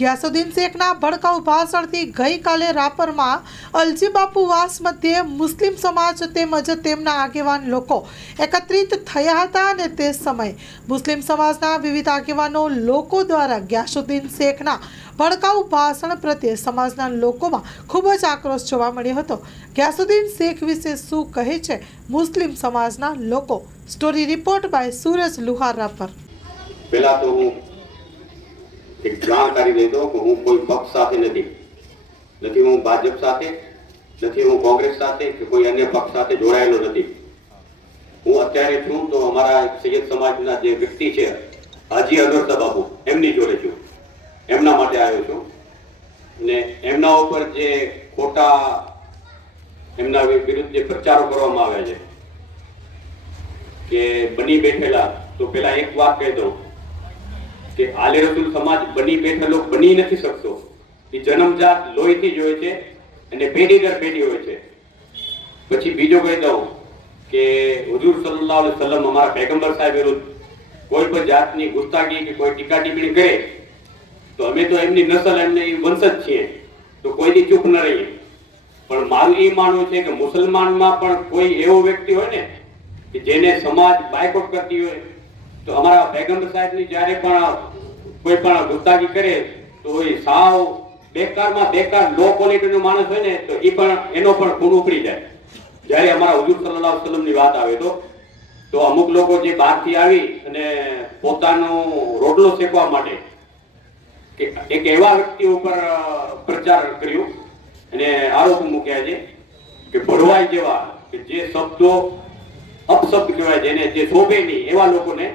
ગ્યાસુદ્દીન શેખના ભડકાઉ ભાષણથી ગઈકાલે રાપરમાં અલજી-બાપુ વાસ મધ્યે મુસ્લિમ સમાજ તેમજ તેમના આગેવાન લોકો એકત્રિત થયા હતા અને તે સમયે મુસ્લિમ સમાજના વિવિધ આગેવાનો લોકો દ્વારા ગ્યાસુદ્દીન શેખના ભડકાઉ ભાષણ પ્રત્યે સમાજના લોકોમાં ખૂબ જ આક્રોશ જોવા મળ્યો હતો। ગ્યાસુદ્દીન શેખ વિશે શું કહે છે મુસ્લિમ સમાજના લોકો? સ્ટોરી રિપોર્ટ બાય સુરજ લુહાર રાપર। પહેલા તો હું એક જાણકારી દઈ દઉં કે હું કોઈ પક્ષ સાથે નથી હું ભાજપ સાથે, નથી હું કોંગ્રેસ સાથે કે કોઈ અન્ય પક્ષ સાથે જોડાયેલો નથી। હું અત્યારે છું તો અમારા સૈયદ સમાજના જે વ્યક્તિ છે હાજી અનવરતા બાપુ એમની જોડે છું, એમના માટે આવ્યો છું ને એમના ઉપર જે ખોટા એમના વિરુદ્ધ જે પ્રચારો કરવામાં આવ્યા છે કે બની બેઠેલા, તો પેલા એક વાત કહી દઉં કે આલે રસૂલ સમાજ બની બેઠેલો બની નથી શકતો। એ જન્મજાત લોહીથી જ હોય છે અને પેઢી દર પેઢી હોય છે। પછી બીજો કહી દઉં કે હુજૂર સલ્લલ્લાહુ અલૈહિ વસલ્લમ અમારા પૈગંબર સાહેબ વિરુદ્ધ કોઈ પણ જાતની ગુસ્તાખી કે કોઈ ટીકા ટિપ્પણી કરે તો અમે તો એમની નસલ, એમની વંશજ છીએ, તો કોઈની ચૂપ ન રહીએ। પણ મારું એ માનવું છે કે મુસલમાનમાં પણ કોઈ એવો વ્યક્તિ હોય ને કે જેને સમાજ બાયકોટ કરતી હોય, તો અમારા પૈગંબર સાહેબની જ્યારે પણ કોઈ પણ ગુસ્તાખી કરે તો એ સાવ બેકારમાં બેકાર લો ક્વોલિટીનો માણસ હોય ને તો એ પણ એનો પણ ખૂન ઉપડી જાય। જ્યારે અમારા હુજૂર સલ્લલ્લાહુ અલૈહિ વસલ્લમની વાત આવે તો અમુક લોકો જે બહારથી આવી અને પોતાનો રોટલો શેકવા માટે કે એક એવા વ્યક્તિ ઉપર પ્રચાર કર્યો અને આરોપ મૂક્યા છે કે ભડવાઈ જેવા કે જે શબ્દો અપશબ્દ કહેવાય, જેને જે શોભે નહીં એવા લોકોને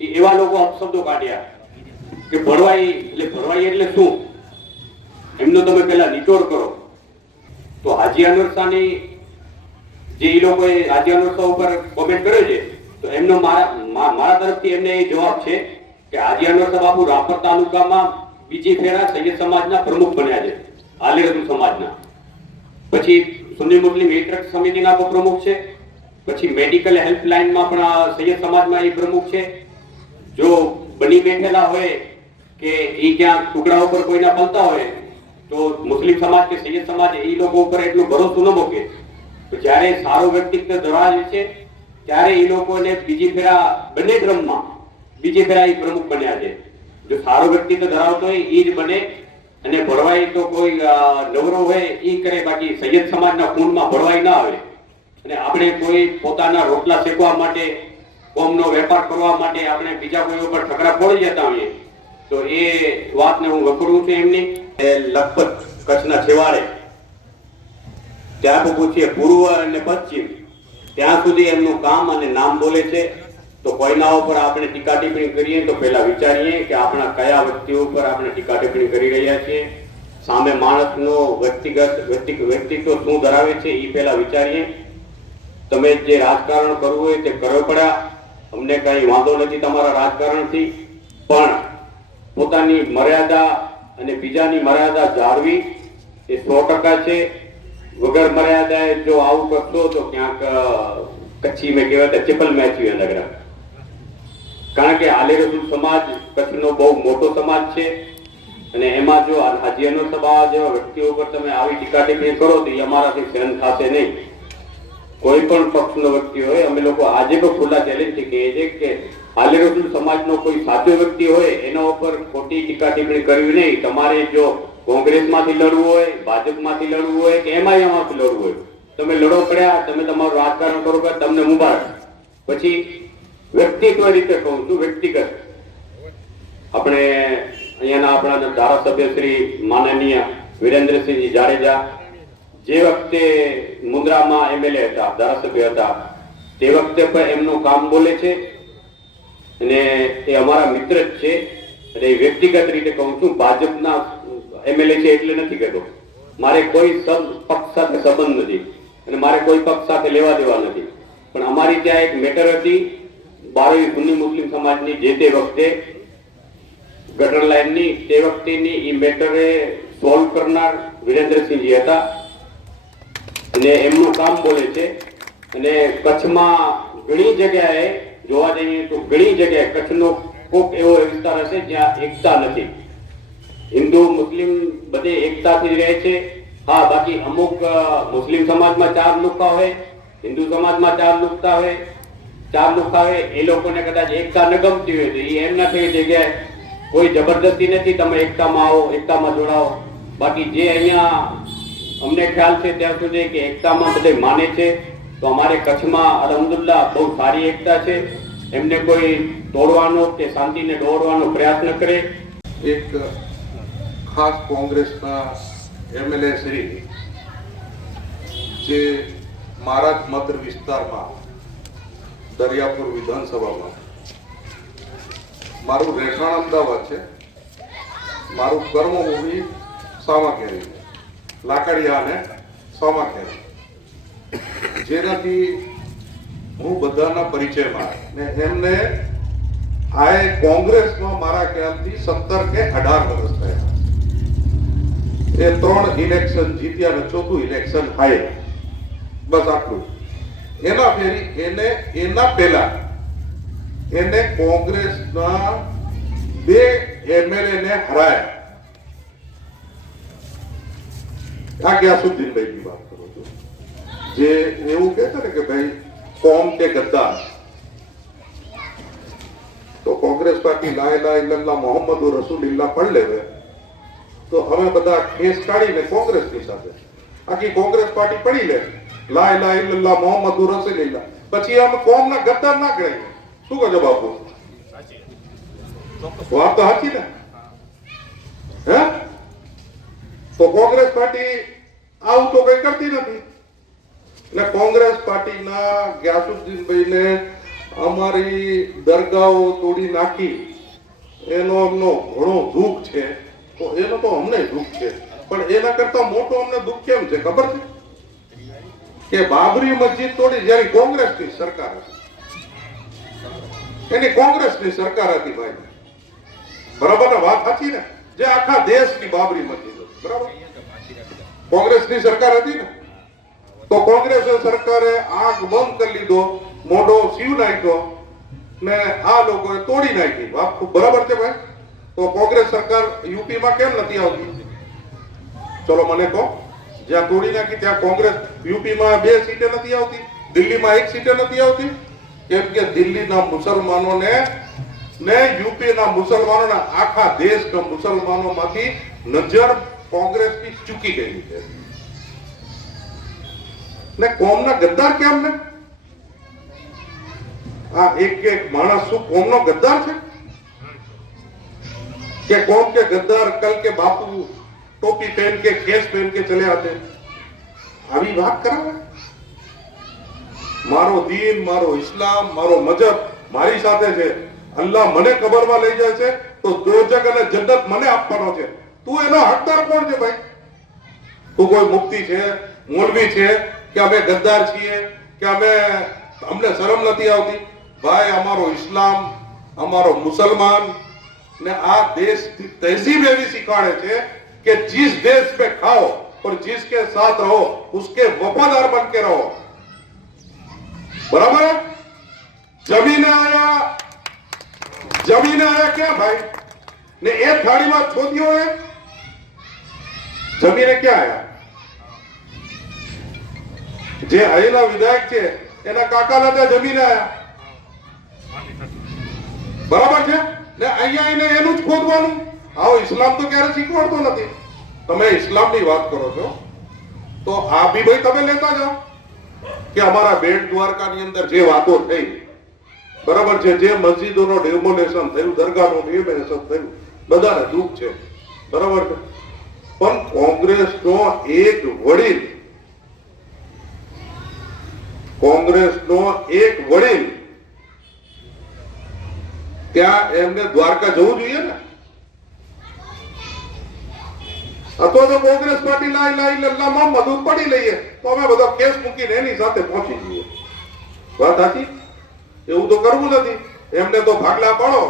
એવા લોકો અપશબ્દો કાઢ્યા કે ભડવાઈ એટલે શું, એમનો તમે પહેલા નિચોડ કરો। તો હાજી અનવરસાની જે એ લોકોએ હાજી અનવરસા ઉપર કોમેન્ટ કર્યો છે તો એમનો મારા તરફથી એમને એ જવાબ છે કે હાજી અનવરસા બાપુ રાપર તાલુકામાં બીજી ફેરા સૈયદ સમાજના પ્રમુખ બન્યા છે, આલે રસૂલ સમાજના। પછી સુન્ની મુસ્લિમ હિત સમિતિના પણ પ્રમુખ છે, પછી મેડિકલ હેલ્પલાઇનમાં પણ સૈયદ સમાજમાં એ પ્રમુખ છે। જો બની બેઠેલા હોય કે એ ક્યાં ટુકડા ઉપર કોઈના પલતા હોય તો મુસ્લિમ સમાજ કે સૈયદ સમાજ એ લોકો ઉપર એટલું ભરોસો ન મૂકે। તો જ્યારે સારો વ્યક્તિત્વ ધરાવે છે ત્યારે એ લોકોને બીજી ફેરા બંને ક્રમમાં બીજી ફેરા એ પ્રમુખ બન્યા છે। જો સારો વ્યક્તિત્વ ધરાવતો હોય એ જ બને અને ભરવાઈ તો કોઈ નવરો હોય એ કરે, બાકી સૈયદ સમાજના ખૂનમાં ભરવાઈ ના આવે। અને આપણે કોઈ પોતાના રોટલા શેકવા માટે, કોમનો વેપાર કરવા માટે આપણે બીજા કોઈ ઉપર ઠકરા પડી જતા હોઈએ તો એ વાતને હું વખોડું છું એમની। લખપત કચ્છના છેવાડે ત્યાં પૂછીએ પૂર્વ અને પશ્ચિમ ત્યાં સુધી એમનું કામ અને નામ બોલે છે। તો કોઈના ઉપર આપણે ટીકા ટિપ્પણી કરીએ તો પહેલા વિચારીએ કે આપણા કયા વ્યક્તિઓ ઉપર આપણે ટીકા ટિપ્પણી કરી રહ્યા છીએ, સામે માણસનો વ્યક્તિત્વ શું ધરાવે છે એ પહેલા વિચારીએ। તમે જે રાજકારણ કરવું હોય તે કરવું પડ્યા, અમને કઈ વાંધો નથી તમારા રાજકારણથી, પણ પોતાની મર્યાદા અને બીજાની મર્યાદા જાળવી એ 100% છે। વગર મર્યાદાએ જો આવું કરશો તો ક્યાંક કચ્છી મેં કહેવાય ચિપલ મેચવી લગ રહા। કારણ કે આલે રસૂલ સમાજ કચ્છનો બહુ મોટો સમાજ છે અને એમાં જો હાજી અનવરસા બાવા જેવા વ્યક્તિઓ ઉપર તમે આવી ટીકા ટિપ્પણી કરો તો એ અમારાથી સહન થશે નહીં। કોઈ પણ પક્ષનો વ્યક્તિ હોય, અમે લોકો આજે પણ ખુલ્લા ચેલેન્જથી કહીએ છીએ કે આલે રસૂલ સમાજનો કોઈ સાચો વ્યક્તિ હોય એના ઉપર ખોટી ટીકા ટિપ્પણી કરવી નહીં। તમારે જો કોંગ્રેસમાંથી લડવું હોય, ભાજપમાંથી લડવું હોય કે એમઆઈએમમાંથી લડવું હોય, તમે લડો પડ્યા, તમે તમારું રાજકારણ કરો કે તમને મુબારક। પછી વ્યક્તિત્વ રીતે કહું છું, વ્યક્તિગત આપણે અહીંયાના આપણા ધારાસભ્ય શ્રી માનનીય વિરેન્દ્રસિંહજી જાડેજા જે વખતે મુન્દ્રામાં એમએલએ હતા, ધારાસભ્ય હતા, તે વખતે પણ એમનું કામ બોલે છે અને એ અમારા મિત્ર જ છે। અને વ્યક્તિગત રીતે કહું છું, ભાજપના એમએલએ છે એટલે નથી કહેતો, મારે કોઈ પક્ષ સાથે સંબંધ નથી અને મારે કોઈ પક્ષ સાથે લેવા દેવા નથી। પણ અમારી ત્યાં એક મેટર હતી બારવી સુન્ની મુસ્લિમ સમાજની, જે તે વખતે ગટર લાઈનની, તે વખતેની એ મેટરે સોલ્વ કરનાર વિરેન્દ્રસિંહજી હતા અને એમનું કામ બોલે છે। અને કચ્છમાં ઘણી જગ્યાએ જોવા જઈએ તો ઘણી જગ્યાએ કચ્છનો કોક એવો વિસ્તાર હશે જ્યાં એકતા નથી। હિન્દુ મુસ્લિમ બધે એકતાથી જ રહે છે. હા, બાકી અમુક મુસ્લિમ સમાજમાં 4 લુખ્ખા હોય, હિન્દુ સમાજમાં 4 લુખ્ખા હોય, 4 લુખ્ખા હોય, એ લોકોને કદાચ એકતા ન ગમતી હોય તો એ એમ નથી જગ્યાએ કોઈ જબરદસ્તી નથી, તમે એકતામાં આવો, એકતામાં જોડાઓ. બાકી જે અહીંયા અમને ખ્યાલ છે ત્યાં સુધી કે એકતામાં બધે માને છે, તો અમારે કચ્છમાં અલહમદુલિલ્લાહ બહુ સારી એકતા છે. એમને કોઈ તોડવાનો કે શાંતિને દોરવાનો પ્રયાસ ન કરે. એક ખાસ કોંગ્રેસના એમએલએ શ્રી જે મારા જ મત વિસ્તારમાં દરિયાપુર વિધાનસભામાં, મારું રહેઠાણ અમદાવાદ છે, મારું કર્મભૂમિ સામાખેડી છે, લાકડિયા અને સામાખેડી, જેનાથી હું બધાના પરિચયમાં ને એમને આ કોંગ્રેસમાં મારા ખ્યાલથી 17 કે 18 વર્ષ થયા. એ 3 ઇલેક્શન જીત્યા અને 4થું ઇલેક્શન હાર્યા. બસ આટલું. એના ફેરી એના પહેલા એને કોંગ્રેસના 2 એમએલએ ને હરાયા. આ ગ્યાસુદ્દીનભાઈની વાત કરું છું, જે એવું કહે છે ને કે ભાઈ કોમ કે ગદ્દાર. તો કોંગ્રેસ પાર્ટી લા ઇલાહા ઇલ્લલ્લાહ મોહમ્મદુર રસૂલુલ્લાહ પढ़ લેવે તો અમે બધા કેસ કાઢીને કોંગ્રેસની સાથે આખી કોંગ્રેસ પાર્ટી પડી લે લા ઇલાહા ઇલ્લલ્લાહ મોહમ્મદુર રસૂલુલ્લાહ, પછી અમે કોમના ગદ્દાર ના કહીએ. શું કહો છો બાપુ? વાત તો સાચી ને? હે? તો કોંગ્રેસ પાર્ટી આવું તો કઈ કરતી નથી. એટલે કોંગ્રેસ પાર્ટીના ગ્યાસુદ્દીનભાઈને અમારી દરગાહો તોડી નાખી એનો અમનો ઘણો દુઃખ છે. તો એનો તો અમને દુઃખ છે, પણ એના કરતા મોટો અમને દુઃખ કેમ છે ખબર છે? કે બાબરી મસ્જિદ તોડી જ્યારે કોંગ્રેસની સરકાર હતી, એની કોંગ્રેસની સરકાર હતી ભાઈ. બરાબર ને? વાત સાચી ને? જે આખા દેશની બાબરી મસ્જિદ હતી, બરાબર? કોંગ્રેસની સરકાર હતી ને? તો કોંગ્રેસ સરકારે આંખ બંધ કરી લીધો, મોઢો સીવ નાખ્યો ને આ લોકોએ તોડી નાખી. વાત બરાબર છે ભાઈ? તો કોંગ્રેસ સરકાર યુપીમાં કેમ નથી આવતી? ચલો મને કહો, જ્યાં તોડી નાખી ત્યાં કોંગ્રેસ યુપીમાં 2 સીટે નથી આવતી, દિલ્હીમાં 1 સીટે નથી આવતી? કેમ કે દિલ્હીના મુસલમાનોને ને યુપીના મુસલમાનોના આખા દેશના મુસલમાનોમાંથી નજર કોંગ્રેસની ચૂકી ગઈ છે. ને કોમના ગદ્દાર કેમ ને? આ એક માણસ શું કોમનો ગદ્દાર છે? કે कौन के गद्दार कल के बापू टोपी पहन के केस पहन के चले आते? આવી વાત કરાવે? મારો દીન, મારો ઇસ્લામ, મારો મજહબ મારી સાથે છે. અલ્લાહ મને કબરમાં લઈ જાય છે તો દોજખ અને જન્નત મને આપવાનો છે. તું એનો હકદાર કોણ છે ભાઈ? તું કોઈ મુફતી છે, મૌલવી છે કે અમે ગદ્દાર છીએ કે અમને શરમ નથી આવતી? ભાઈ, અમારો ઇસ્લામ, અમારો મુસલમાન ने आ देश की तहजीब ऐसी सिखाड़े छे कि जिस देश पे खाओ और जिसके साथ रहो उसके वफादार बन के रहो. बराबर है? जमीने आया क्या भाई? ने एक थाली में छोड़ियो है. जमीने क्या आया? जे અહીંના વિધાયક છે એના કાકાના ત્યાં જમીને આયા. બરાબર છે ને? અહીંયા એને એનું જ ખોદવાનું. આવો ઇસ્લામ તો ક્યારે શીખવાડતો નથી. તમે ઇસ્લામની વાત કરો છો તો આ બી ભાઈ તમે લેતા જાઓ કે અમારા બેટ દ્વારકાની અંદર જે વાતો થઈ, બરાબર છે, જે મસ્જિદોનો ડેમોલેશન થયું, દરગાહનું ડેમોલેશન થયું, બધાને દુઃખ છે, બરાબર છે. પણ કોંગ્રેસનો એક વડીલ ત્યાં એમને દ્વારકા જવું જોઈએ ને? અથવા તો કોંગ્રેસ પાર્ટી લા ઇલાહા ઇલ્લલ્લાહ મોહમ્મદ પડી લઈએ તો અમે બધો કેસ મૂકીને એની સાથે પહોંચી જઈએ. વાત સાચી? એવું તો કરવું નથી. એમને તો ભાગલા પાડો,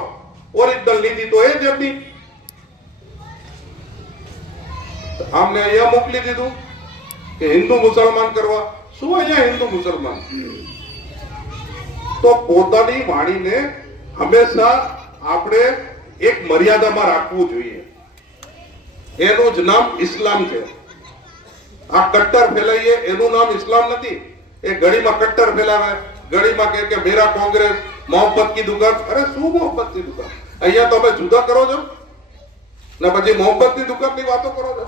ઓરિજિનલ નીતિ તો એ જ એમની. આમને અહીંયા મોકલી દીધું કે હિન્દુ મુસલમાન કરવા. શું અહીંયા હિન્દુ મુસલમાન? તો પોતાની વાણીને હંમેશા આપણે એક મર્યાદામાં રાખવું જોઈએ. એનું જ નામ ઇસ્લામ છે. આ કટ્ટર ફેલાઈએ એનું નામ ઇસ્લામ નથી. એ ઘડીમાં કટ્ટર ફેલાવે, ઘડીમાં કે મેરા કોંગ્રેસ મોહબ્બત કી દુકાન. અરે શું મોહબ્બત ની દુકાન? અહીંયા તમે જુદા કરો છો ને પછી મોહબ્બત ની દુકાન ની વાતો કરો છો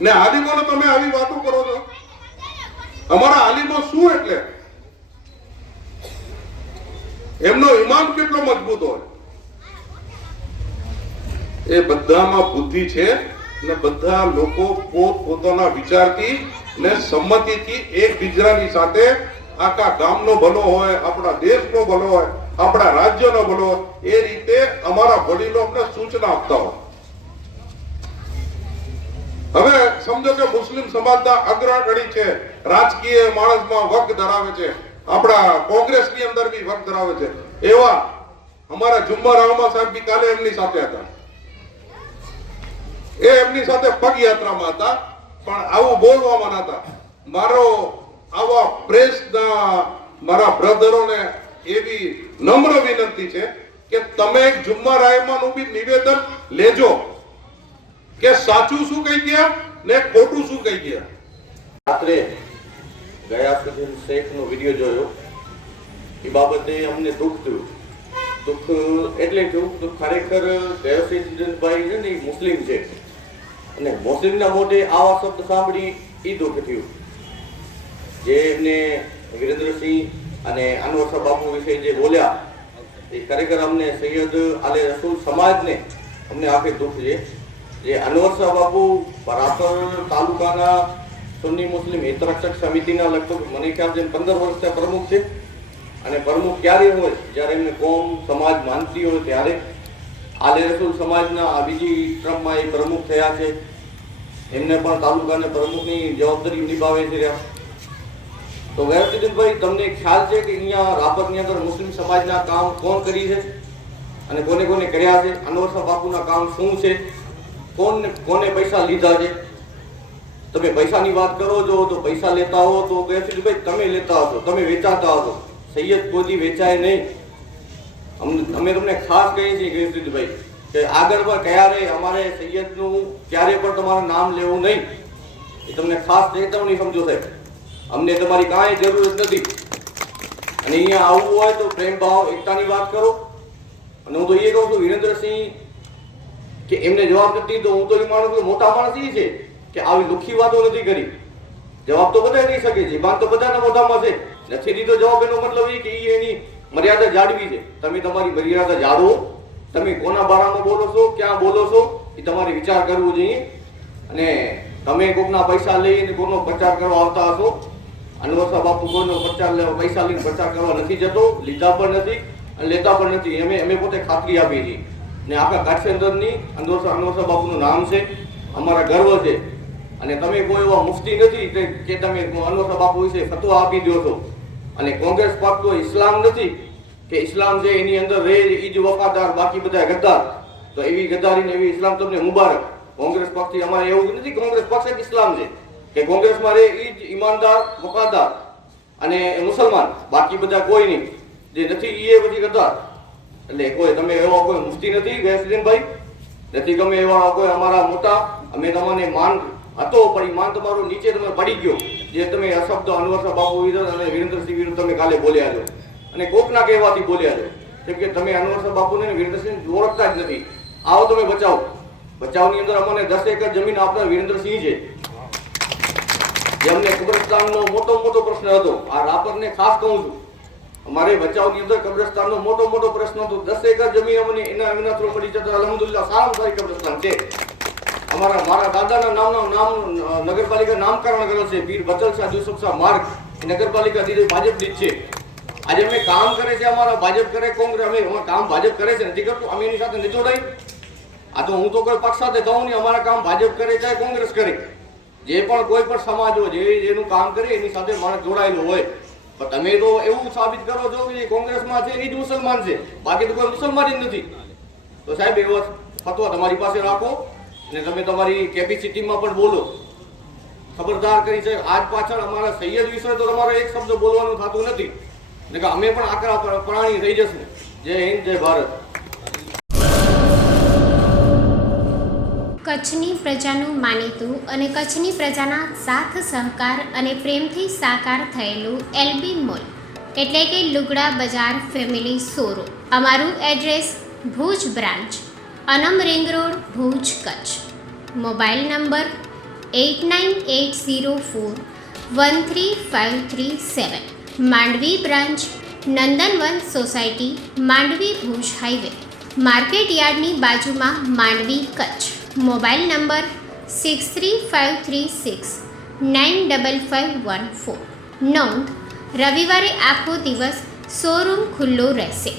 ને આલિમોને તમે આવી વાતો કરો છો. અમારા આલિમો શું એટલે એમનો ઈમાન કેટલો મજબૂત હોય. એ બધામાં બુદ્ધિ છે ને બધા લોકો પોતાના વિચારથી ને સંમતિથી એકબીજાની સાથે આખા ગામનો ભલો હોય, આપણા દેશનો ભલો હોય, આપણા રાજ્યનો ભલો હોય, એ રીતે અમારા વડીલો અમને સૂચના આપતા હોય. હવે સમજો કે મુસ્લિમ સમાજના અગ્રણી છે, રાજકીય માણસમાં વગ ધરાવે છે, આપણા કોંગ્રેસની અંદર બી વગ ધરાવે છે, એવા અમારા જુમ્મા રાવમા સાહેબ બી કાલે એમની સાથે હતા. એ એમની સાથે પગયાત્રામાં હતા, પણ આવું બોલવામાં નતા. મારો આવા પ્રેસના મારા બ્રધરોને એવી નમ્ર વિનંતી છે કે તમે એક જુમ્મા રાયમાનું બી નિવેદન લેજો કે સાચું શું કહી ગયા ને ખોટું શું કહી ગયા. રાત્રે ગયા સુધી શેખનો વિડીયો જોયો, એ બાબતે અમને દુઃખ થયું. દુઃખ એટલે થયું તો ખરેખર ગયાસીભાઈ છે ને એ મુસ્લિમ છે અને મુસ્લિમના મોઢે આવા શબ્દ સાંભળી એ દુઃખ થયું. જે એમને વિરેન્દ્રસિંહ અને અનવર બાપુ વિશે જે બોલ્યા એ ખરેખર અમને સૈયદ આલે રસૂલ સમાજને અમને આખે દુઃખ છે. જે અનવર બાપુ બરાબર તાલુકાના સુન્ની મુસ્લિમ હિતરક્ષક સમિતિના લગભગ મને ખ્યાલ છે 15 વર્ષથી પ્રમુખ છે. અને પ્રમુખ ક્યારે હોય? જ્યારે એમને કોમ સમાજ માનતી હોય ત્યારે. આલે રસૂલ સમાજના આ બીજી ટ્રમમાં એ પ્રમુખ થયા છે. એમને પણ તાલુકાના પ્રમુખની જવાબદારી નિભાવે છે. તો ગયાસુદ્દીનભાઈ, તમને ખ્યાલ છે કે અહીંયા રાપરની અંદર મુસ્લિમ સમાજના કામ કોણ કરી છે અને કોને કોને કર્યા છે? અનવર બાપુના કામ શું છે? કોને પૈસા લીધા છે? તમે પૈસાની વાત કરો છો તો પૈસા લેતા હો તો ગયાસુદ્દીનભાઈ તમે લેતા હશો, તમે વેચાતા હશો. સૈયદ કોઈ વેચાય નહીં. અમે તમને ખાસ કહીએ છીએ ગયાસુદ્દીનભાઈ કે આગળ પણ ક્યારે અમારે સૈયદનું ક્યારે પણ તમારું નામ લેવું નહીં. એ તમને ખાસ ચેતવણી સમજો સાહેબ. અમને તમારી કાંઈ જરૂર નથી. અને અહીંયા આવવું હોય તો પ્રેમ ભાવ એકતાની વાત કરો. અને હું તો એ કહું છું વિરેન્દ્રસિંહ કે એમને જવાબ નથી તો હું તો એ માનું છું મોટા માણસ એ છે કે આવી લુખી વાતો નથી કરી. જવાબ તો બધા દઈ શકે છે, વાત તો બધાના મોઢામાં છે. નથી દીધો જવાબ એનો મતલબ એ કે એની મર્યાદા જાળવી છે. તમે તમારી મર્યાદા જાળવો. તમે કોના બારામાં બોલો છો, ક્યાં બોલો છો, એ તમારે વિચાર કરવો જોઈએ. અને તમે કોકના પૈસા લઈને કોઈનો પ્રચાર કરવા આવતા હશો. અનવર બાપુ કોઈનો પૈસા લઈને પ્રચાર કરવા નથી જતો, લીધા પણ નથી અને લેતા પણ નથી. અમે પોતે ખાતરી આપીએ છીએ. ને આખા કચ્છ અંદરની અનવર બાપુનું નામ છે, અમારા ગર્વ છે. અને તમે કોઈ એવા મુફતી નથી કે તમે અનવર બાપુ વિશે ફતવા આપી દો છો. અને કોંગ્રેસ પક્ષ તો ઇસ્લામ નથી કે ઇસ્લામ છે એની અંદર રહે એ જ વફાદાર, બાકી બધા ગદ્દાર. તો એવી ગદ્દારી ને એવી ઇસ્લામ તમને મુબારક. કોંગ્રેસ પક્ષથી અમારે એવું નથી કોંગ્રેસ પક્ષ જ ઇસ્લામ છે કે કોંગ્રેસમાં રહે એ જ ઈમાનદાર, વફાદાર અને મુસલમાન, બાકી બધા કોઈ નહીં. જે નથી એ બધી ગદ્દાર. એટલે કોઈ તમે એવા કોઈ મુફતી નથી ગયાસુદ્દીનભાઈ, નથી ગમે એવા કોઈ અમારા મોટા. અમે તમને માન હતો પણ માન તમારું નીચે તમે પડી ગયો. જે તમે અશબ્દ અનવર બાપુ વિરુદ્ધ અને વિરેન્દ્રસિંહ વિરુદ્ધ તમે કાલે બોલ્યા છો અને કોકના કહેવાથી બોલ્યા છો. કેમ કે તમે અનવર બાપુને વિરેન્દ્રસિંહ ઓળખતા જ નથી. આવો તમે બચાવની અંદર અમને 10 એકર જમીન આપતા વિરેન્દ્રસિંહ છે. જે અમને કબ્રસ્તાનનો મોટો પ્રશ્ન હતો. આ રાપરને ખાસ કહું છું, અમારે બચાવની અંદર કબ્રસ્તાનનો મોટો પ્રશ્ન હતો. 10 એકર જમીન અમને એના થ્રુ મળી જતા. અલહમદુલિલ્લાહ સારામાં સારી કબ્રસ્તાન છે. મારા દાદાના નામ નગરપાલિકા નામકરણ કરેલ છે. પીર બચલ શાહ યુસુફ શાહ માર્ગ નગરપાલિકા દીધી ભાજપની જ છે. આજે અમે કામ કરે છે અમારા ભાજપ કરે, કોંગ્રેસ અમે કામ ભાજપ કરે છે નથી કરતું. અમે એની સાથે નથી જોડાઈ. આ તો હું તો કોઈ પક્ષ સાથે કહું નહીં. અમારા કામ ભાજપ કરે ચાહે કોંગ્રેસ કરે, જે પણ કોઈ પણ સમાજ હોય જેનું કામ કરે એની સાથે માણસ જોડાયેલો હોય. પણ તમે તો એવું સાબિત કરો છો કે કોંગ્રેસમાં છે એ જ મુસલમાન છે, બાકી તો કોઈ મુસલમાન જ નથી. તો સાહેબ એવો ફતવા તમારી પાસે રાખો અને તમે તમારી કેપેસિટીમાં પણ બોલો. ખબરદાર કરી છે આજ પાછળ અમારા સૈયદ વિશે તો તમારે એક શબ્દ બોલવાનું થતું નથી. એટલે કે અમે પણ આકરા પ્રાણી થઈ જશું. જય હિન્દ, જય ભારત. કચ્છની પ્રજાનું માનીતું અને કચ્છની પ્રજાના સાથ સહકાર અને પ્રેમથી સાકાર થયેલું એલબી મોલ એટલે કે લુગડા બજાર ફેમિલી શોરૂમ. અમારું address Bhuj branch, Anam ring road, Bhuj, Kutch. Mobile number 8980413537. Mandvi branch, Nandanvan society, Mandvi, Bhuj highway, market યાર્ડની બાજુમાં, માંડવી, કચ્છ. Mobile number 6353695514. નોંધ: રવિવારે આખો દિવસ શોરૂમ ખુલ્લો રહેશે.